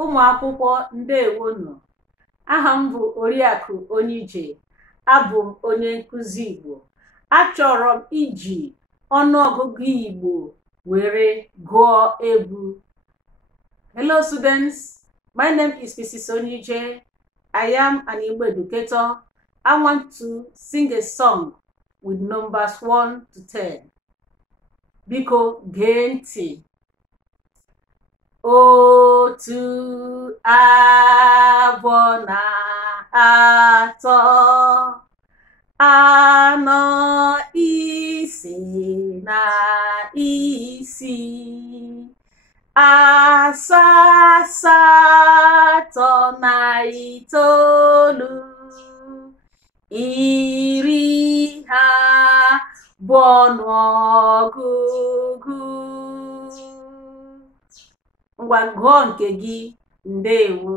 Ụmụ akwụkwọ ndewonu. Aha m bụ Oriakụ Onyeije. Abụ m onye nkụzi Igbo. Achọrọ m iji ọnụọgụgụ Igbo were gụọ egwu. Hello students, my name is Mrs. Onyeije. I am an Igbo educator. I want to sing a song with numbers 1 to 10. Biko gee ntị. Otu, abụọ na atọ, anọ, isii na isii, asaa, asatọ na itoolu, iri ha bụ ọnụọgụgụ. Ngwa gụọ nke gị. Ndewo.